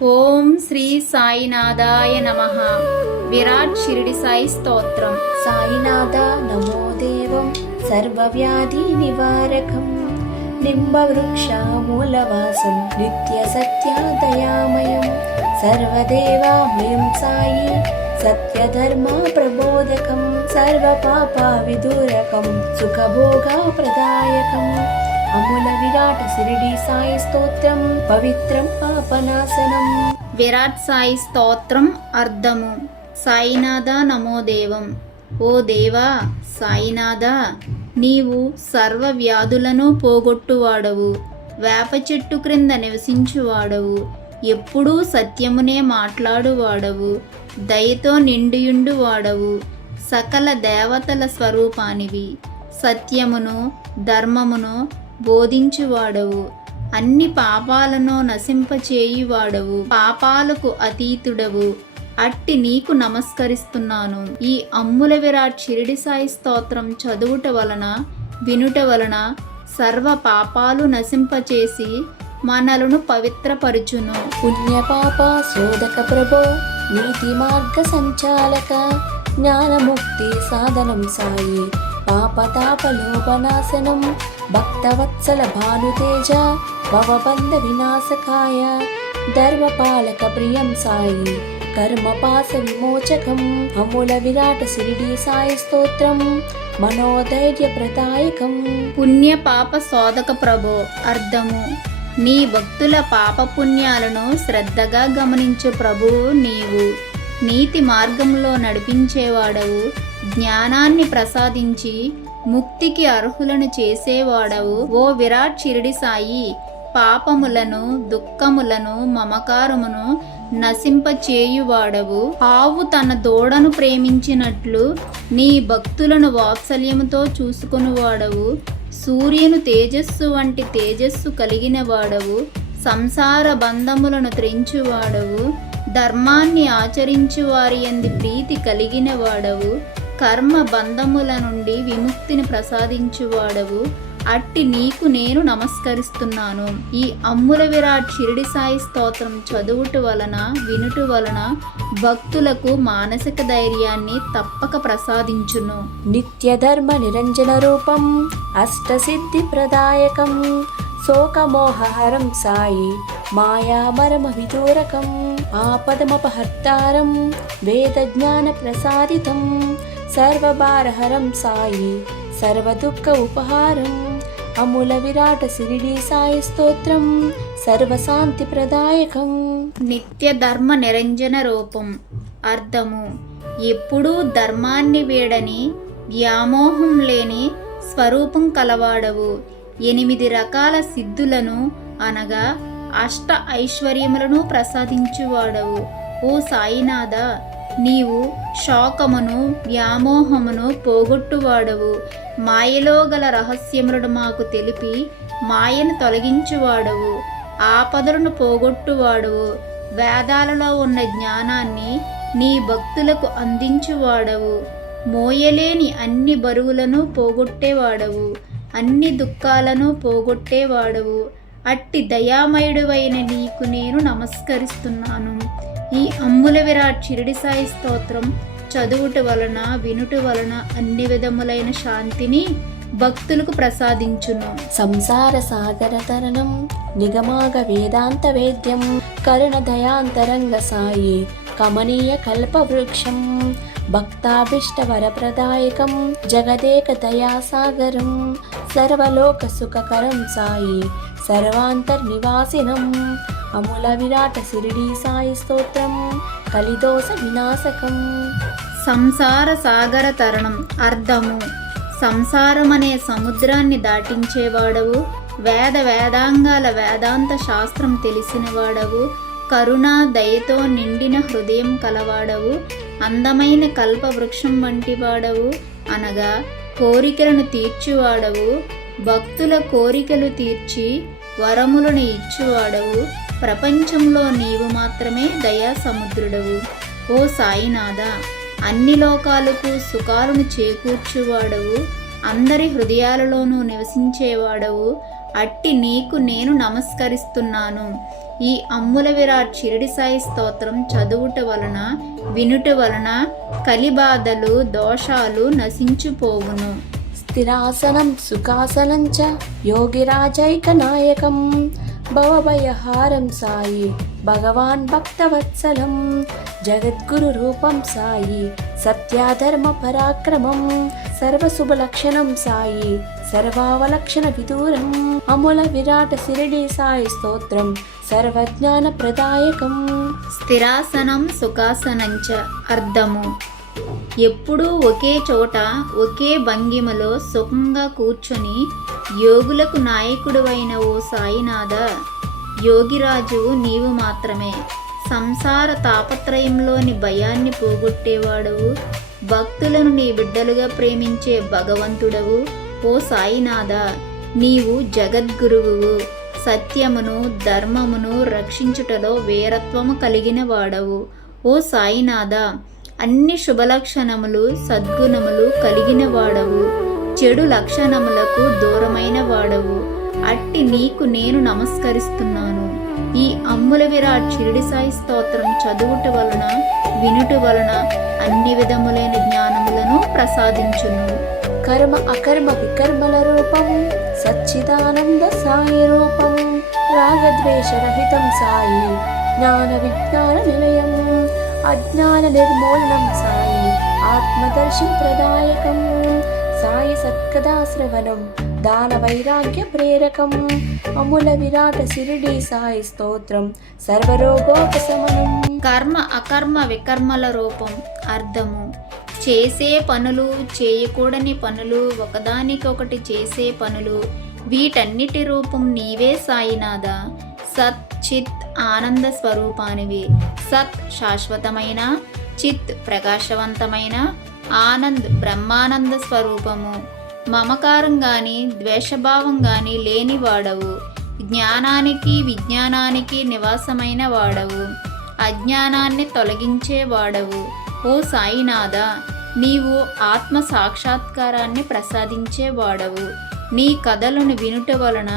ఓం శ్రీ సాయినాథాయ నమః. విరాట్ షిరిడి సాయి స్తోత్రం. సాయినాథ నమో దేవం సర్వవ్యాధి నివారకం నింబవృక్షమూలవాసం నిత్య సత్య దయామయం సర్వదేవామయం సాయి సత్యధర్మ ప్రబోధకం సర్వపాప విదూరకం సుఖభోగా ప్రదాయకం అమూల విరాట్ షిరిడి సాయి స్తోత్రం పవిత్రం పాపనాశనం. విరాట్ సాయి స్తోత్రం అర్థము. సాయినాథ నమో దేవం. ఓ దేవా సాయినాథ, నీవు సర్వ వ్యాధులను పోగొట్టువాడవు, వేప చెట్టు క్రింద నివసించువాడవు, ఎప్పుడూ సత్యమునే మాట్లాడువాడవు, దయతో నిండియుండువాడవు, సకల దేవతల స్వరూపానివి, సత్యమును ధర్మమును బోధించువాడవు, అన్ని పాపాలను నశింపచేయువాడవు, పాపాలకు అతీతుడవు. అట్టి నీకు నమస్కరిస్తున్నాను. ఈ అమ్ముల విరాట్ షిరిడి సాయి స్తోత్రం చదువుట వలన వినుట వలన సర్వ పాపాలు నశింపచేసి మనలను పవిత్రపరుచును. పుణ్యపాప శోధక ప్రభో నీతి మార్గ సంచాలక జ్ఞానముక్తి సాధనం సాయి పాపతాపలోపనాశనం భక్తవత్సల భానుతేజ భవబంధ వినాశకాయ ధర్మపాలక ప్రియం సాయి కర్మపాస విమోచకం అమూల విరాట షిరిడి సాయి స్తోత్రం మనోధైర్య ప్రదాయకం. పుణ్య పాప శోధక ప్రభో అర్థము. నీ భక్తుల పాపపుణ్యాలను శ్రద్ధగా గమనించు ప్రభువు నీవు. నీతి మార్గంలో నడిపించేవాడవు, జ్ఞానాన్ని ప్రసాదించి ముక్తికి అర్హులను చేసేవాడవు. ఓ విరాట్ షిరిడి సాయి, పాపములను దుఃఖములను మమకారమును నశింపచేయువాడవు. ఆవు తన దూడను ప్రేమించినట్లు నీ భక్తులను వాత్సల్యముతో చూసుకొనువాడవు. సూర్యుని తేజస్సు వంటి తేజస్సు కలిగిన వాడవు. సంసార బంధములను త్రెంచువాడవు. ధర్మాన్ని ఆచరించు వారి యందు ప్రీతి కలిగిన వాడవు. కర్మ బంధముల నుండి విముక్తిని ప్రసాదించువాడవు. అట్టి నీకు నేను నమస్కరిస్తున్నాను. ఈ అమ్ముల విరాట్ షిరిడి సాయి స్తోత్రం చదువుట వలన వినుట వలన భక్తులకు మానసిక ధైర్యాన్ని తప్పక ప్రసాదించును. నిత్య ధర్మ నిరంజన రూపం అష్టసిద్ధి ప్రదాయకం శోకమోహహరం సాయి మాయామరమ విదూరకం ఆపదమపహర్తారం వేద జ్ఞాన ప్రసాదితం సర్వభారహరం సాయి సర్వదుఃఖ ఉపహారం అమూల విరాట షిరిడి సాయి స్తోత్రం సర్వశాంతి ప్రదాయకం. నిత్య ధర్మ నిరంజన రూపం అర్థము. ఎప్పుడూ ధర్మాన్ని వీడని వ్యామోహం లేని స్వరూపం కలవాడవు. 8 రకాల సిద్ధులను అనగా అష్ట ఐశ్వర్యములను ప్రసాదించువాడవు. ఓ సాయినాథ, నీవు శోకమును వ్యామోహమును పోగొట్టువాడవు. మాయలో గల రహస్యములను మాకు తెలిపి మాయను తొలగించువాడవు. ఆపదలను పోగొట్టువాడవు. వేదాలలో ఉన్న జ్ఞానాన్ని నీ భక్తులకు అందించువాడవు. మోయలేని అన్ని బరువులను పోగొట్టేవాడవు. అన్ని దుఃఖాలను పోగొట్టేవాడవు. అట్టి దయామయుడువైన నీకు నేను నమస్కరిస్తున్నాను. ఈ అమ్ముల విరాట్ షిరిడి సాయి స్తోత్రం చదువుట వలన వినుట వలన అన్ని విధములైన శాంతిని భక్తులకు ప్రసాదించును. సంసార సాగర తరణం నిగమాగ వేదాంత వేద్యం కరుణ దయాంతరంగ సాయి కమనీయ కల్పవృక్షం భక్తాభిష్ట వరప్రదాయకం జగదేక దయాసాగరం సర్వలోక సుఖకరం సాయి సర్వాంతర్నివాసినం అమూల విరాట షిరిడి సాయి స్తోత్రం కలిదోష వినాశకం. సంసార సాగర తరణం అర్థము. సంసారం అనే సముద్రాన్ని దాటించేవాడవు. వేదాంగాల వేదాంత శాస్త్రం తెలిసినవాడవు. కరుణ దయతో నిండిన హృదయం కలవాడవు. అందమైన కల్ప వృక్షం వంటి వాడవు అనగా కోరికలను తీర్చువాడవు. భక్తుల కోరికలు తీర్చి వరములను ఇచ్చువాడవు. ప్రపంచంలో నీవు మాత్రమే దయా సముద్రుడవు. ఓ సాయినాథ, అన్ని లోకాలకు సుఖాలను చేకూర్చువాడవు. అందరి హృదయాలలోనూ నివసించేవాడవు. అట్టి నీకు నేను నమస్కరిస్తున్నాను. ఈ అమ్ముల విరాట్ షిరిడి సాయి స్తోత్రం చదువుట వలన వినుట వలన కలిబాధలు దోషాలు నశించిపోవును. స్థిరాసనం సుఖాసనం చ యోగిరాజైకనాయకం భవభయహారం సాయి భగవాన్ భక్తవత్సలం జగద్గురు రూపం సాయి సత్యాధర్మ పరాక్రమం సర్వశుభలక్షణం సాయి సర్వావలక్షణ విదూరం అముల విరాట షిరిడి సాయి స్తోత్రం సర్వజ్ఞాన ప్రదాయకం. స్థిరాసనం సుఖాసనంచ అర్థము ఎప్పుడూ ఒకే చోట ఒకే భంగిమలో సుఖంగా కూర్చొని యోగులకు నాయకుడువైన ఓ సాయినాథ, యోగిరాజు నీవు మాత్రమే. సంసార తాపత్రయంలోని భయాన్ని పోగొట్టేవాడవు, భక్తులను నీ బిడ్డలుగా ప్రేమించే భగవంతుడవు. ఓ సాయినాథ, నీవు జగద్గురువువు, సత్యమును ధర్మమును రక్షించుటలో వీరత్వము కలిగిన వాడవు. ఓ సాయినాథ, అన్ని శుభలక్షణములు సద్గుణములు కలిగిన వాడవు, చెడు లక్షణములకు దూరమైన వాడవు. అట్టి నీకు నేను నమస్కరిస్తున్నాను. ఈ అమ్ముల విరాట్ షిరిడి సాయి స్తోత్రం చదువుట వలన వినుట వలన అన్ని విధములైన జ్ఞానములను ప్రసాదించును. కర్మ అకర్మ వికర్మల రూపం సచ్చిదానంద సాయి రూపం రాగద్వేషరహితం సాయి జ్ఞాన విజ్ఞాన నిలయం అజ్ఞాన నిర్మూలనం సాయి ఆత్మదర్శన ప్రదాయకం సాయి సత్కథాశ్రవణం దాన వైరాగ్య ప్రేరకం అముల విరాట షిరిడి సాయి స్తోత్రం సర్వరోగోపశమనం. కర్మ అకర్మ వికర్మల రూపం అర్థము చేసే పనులు చేయకూడని పనులు ఒకదానికొకటి చేసే పనులు వీటన్నిటి రూపం నీవే సాయినాథ. సత్ చిత్ ఆనంద స్వరూపానివి. సత్ శాశ్వతమైన, చిత్ ప్రకాశవంతమైన, ఆనంద్ బ్రహ్మానంద స్వరూపము. మమకారం గాని ద్వేషభావం గాని లేని వాడవు. జ్ఞానానికి విజ్ఞానానికి నివాసమైన వాడవు. అజ్ఞానాన్ని తొలగించే వాడవు. ఓ సాయినాథ, నీవు ఆత్మ సాక్షాత్కారాన్ని ప్రసాదించే వాడవు. నీ కథలను వినుట వలన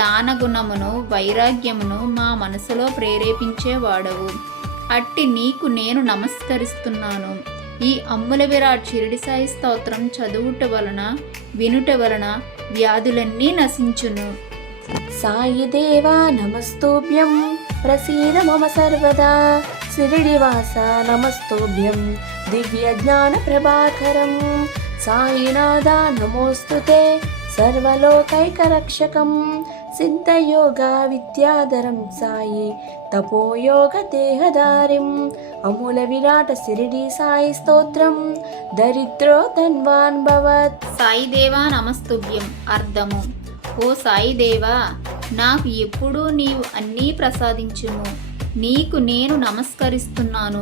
దానగుణమును వైరాగ్యమును మా మనసులో ప్రేరేపించేవాడవు. అట్టి నీకు నేను నమస్కరిస్తున్నాను. ఈ అమ్ముల విరాట్ షిరిడి సాయి స్తోత్రం చదువుట వలన వినుట వలన వ్యాధులన్నీ నశించును. సాయి దేవా నమస్తోభ్యం ప్రసీద మమ సర్వదా షిరిడివాస నమస్తోభ్యం దివ్య జ్ఞాన ప్రభాకరం సాయినాథ నమోస్తుతే సర్వలోకైకరక్షకం సిద్ధయోగ విద్యాధరం సాయి తపోయోగ దేహదారిం అమూల విరాట షిరిడి సాయి స్తోత్రం దరిద్రో ధన్వాన్ భవత్. సాయిదేవా నమస్తుభ్యం అర్థము ఓ సాయిదేవా, నాకు ఎప్పుడూ నీవు అన్నీ ప్రసాదించుము. నీకు నేను నమస్కరిస్తున్నాను.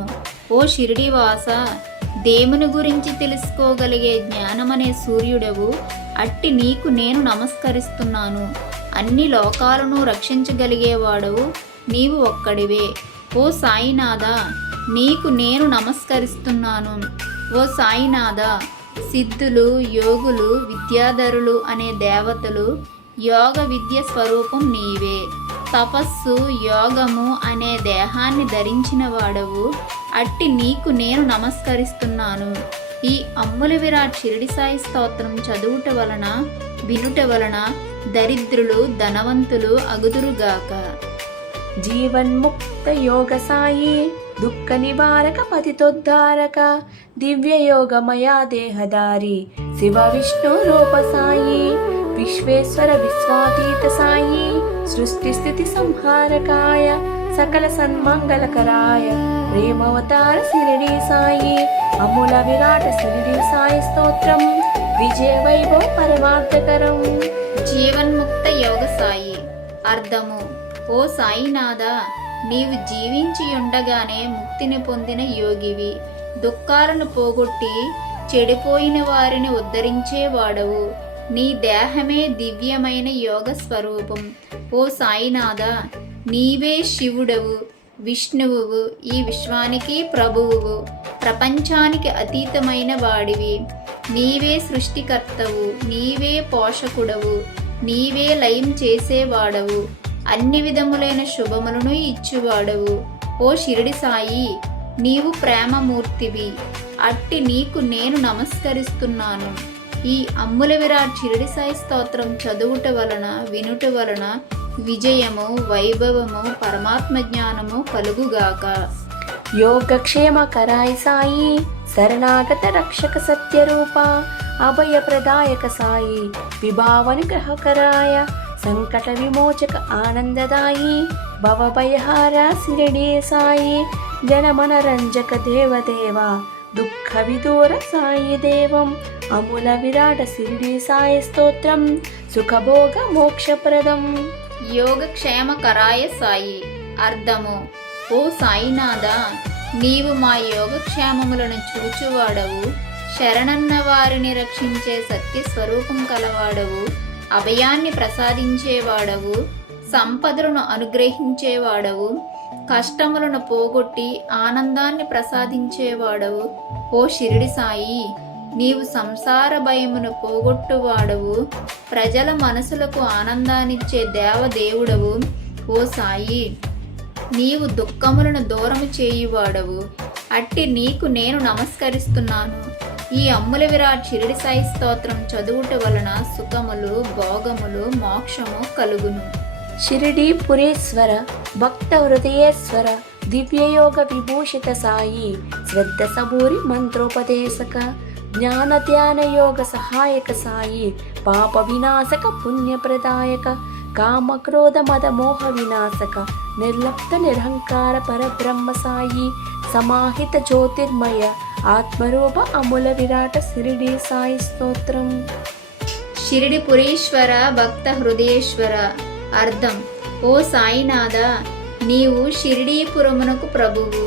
ఓ షిరిడివాస, దేవుని గురించి తెలుసుకోగలిగే జ్ఞానమనే సూర్యుడవు. అట్టి నీకు నేను నమస్కరిస్తున్నాను. అన్ని లోకాలను రక్షించగలిగేవాడవు నీవు ఒక్కడివే. ఓ సాయినాథ, నీకు నేను నమస్కరిస్తున్నాను. ఓ సాయినాథ, సిద్ధులు యోగులు విద్యాధరులు అనే దేవతలు యోగ విద్య స్వరూపం నీవే. తపస్సు యోగము అనే దేహాన్ని ధరించిన వాడవు. అట్టి నీకు నేను నమస్కరిస్తున్నాను. ఈ అమ్ముల విరాట్ షిరిడి సాయి స్తోత్రం చదువుట వలన వినుట వలన దరిద్రులు ధనవంతులు అగుదురుగాక. జీవన్ముక్త యోగ సాయి దుఃఖ నివారక పతితోద్ధారక దివ్య యోగమయా దేహదారి శివ విష్ణు రూప సాయి విశ్వేశ్వర విశ్వాతీత సాయి సృష్టి స్థితి సంహారకాయ సకల సన్మంగళకరాయ ప్రేమవతార షిరిడి సాయి అమూల విరాట షిరిడి సాయి స్తోత్రం విజయ వైభవ పరమార్థకరం. జీవన్ముక్త యోగ సాయి అర్థము ఓ సాయినాథ, నీవు జీవించి ఉండగానే ముక్తిని పొందిన యోగివి. దుఃఖాలను పోగొట్టి చెడిపోయిన వారిని ఉద్ధరించేవాడవు. నీ దేహమే దివ్యమైన యోగ స్వరూపం. ఓ సాయినాథ, నీవే శివుడవు విష్ణువువు, ఈ విశ్వానికి ప్రభువువు, ప్రపంచానికి అతీతమైన వాడివి. నీవే సృష్టికర్తవు, నీవే పోషకుడవు, నీవే లయం చేసేవాడవు. అన్ని విధములైన శుభములను ఇచ్చువాడవు. ఓ షిరిడి సాయి, నీవు ప్రేమమూర్తివి. అట్టి నీకు నేను నమస్కరిస్తున్నాను. ఈ అమ్ముల విరాట్ షిరిడి సాయి స్తోత్రం చదువుట వలన వినుట వలన విజయము, వైభవము, పరమాత్మ జ్ఞానము కలుగుగాక. యోగక్షేమకరాయ సాయి, శరణాగత రక్షక సత్యరూప, అభయప్రదాయక సాయి, విభావనుగ్రహకరాయ, సంకట విమోచక ఆనందదాయి, భవభయహార శిరిడి సాయి, జనమనరంజక దేవదేవ, దుఃఖ విదూర సాయి దేవం, అమూల విరాట శిరిడి సాయి స్తోత్రం సుఖభోగ మోక్షప్రదం. యోగక్షేమకరాయ సాయి. అర్థము: ఓ సాయినాథ, నీవు మా యోగక్షేమములను చూచువాడవు, శరణన్న వారిని రక్షించే సత్యస్వరూపం కలవాడవు, అభయాన్ని ప్రసాదించేవాడవు, సంపదలను అనుగ్రహించేవాడవు, కష్టములను పోగొట్టి ఆనందాన్ని ప్రసాదించేవాడవు. ఓ షిరిడి సాయి, నీవు సంసార భయమును పోగొట్టువాడవు, ప్రజల మనసులకు ఆనందాన్నిచ్చే దేవదేవుడవు. ఓ సాయి, నీవు దుఃఖములను దూరము చేయువాడవు. అట్టి నీకు నేను నమస్కరిస్తున్నాను. ఈ అమ్ముల విరాట్ షిరిడి సాయి స్తోత్రం చదువుట వలన సుఖములు, భోగములు, మోక్షము కలుగును. షిరిడి పురేశ్వర, భక్త హృదయేశ్వర, దివ్యయోగ విభూషిత సాయి, శ్రద్ధ సబూరి మంత్రోపదేశక, జ్ఞాన ధ్యాన యోగ సహాయక సాయి, పాప వినాశక పుణ్యప్రదాయక, కామక్రోధ మద మోహ వినాశక, నిర్లప్త నిరహంకార పరబ్రహ్మ సాయి, సమాహిత జ్యోతిర్మయ ఆత్మరూప అమూల విరాట షిరిడి సాయి స్తోత్రం. షిరిడి పురీశ్వర, భక్త హృదయేశ్వర. అర్థం: ఓ సాయినాథ, నీవు షిరిడీపురమునకు ప్రభువు,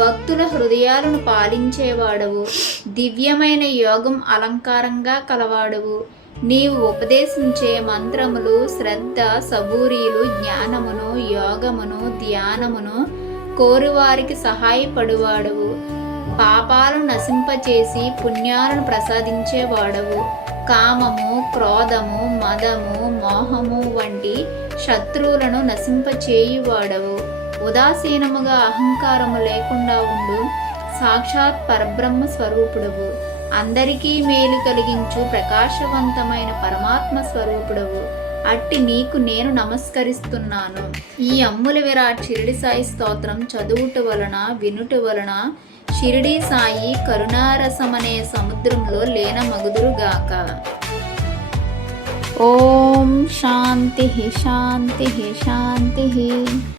భక్తుల హృదయాలను పాలించేవాడవు, దివ్యమైన యోగం అలంకారంగా కలవాడవు. నీవు ఉపదేశించే మంత్రములు, శ్రద్ధ, సబూరీలు, జ్ఞానమును, యోగమును, ధ్యానమును కోరువారికి సహాయపడువాడవు, పాపాలను నశింపచేసి పుణ్యాలను ప్రసాదించేవాడవు, కామము, క్రోధము, మదము, మోహము వంటి శత్రువులను నశింపచేయువాడవు, ఉదాసీనముగా అహంకారము లేకుండా ఉండు సాక్షాత్ పరబ్రహ్మ స్వరూపుడవు, అందరికీ మేలు కలిగించు ప్రకాశవంతమైన పరమాత్మ స్వరూపుడవు. అట్టి నీకు నేను నమస్కరిస్తున్నాను. ఈ అమ్ముల విరాట్ షిరిడి సాయి స్తోత్రం చదువుట వలన వినుట వలన షిరిడి సాయి కరుణారసమనే సముద్రంలో లీనమగుదురుగాక. ఓం శాంతి శాంతి శాంతి.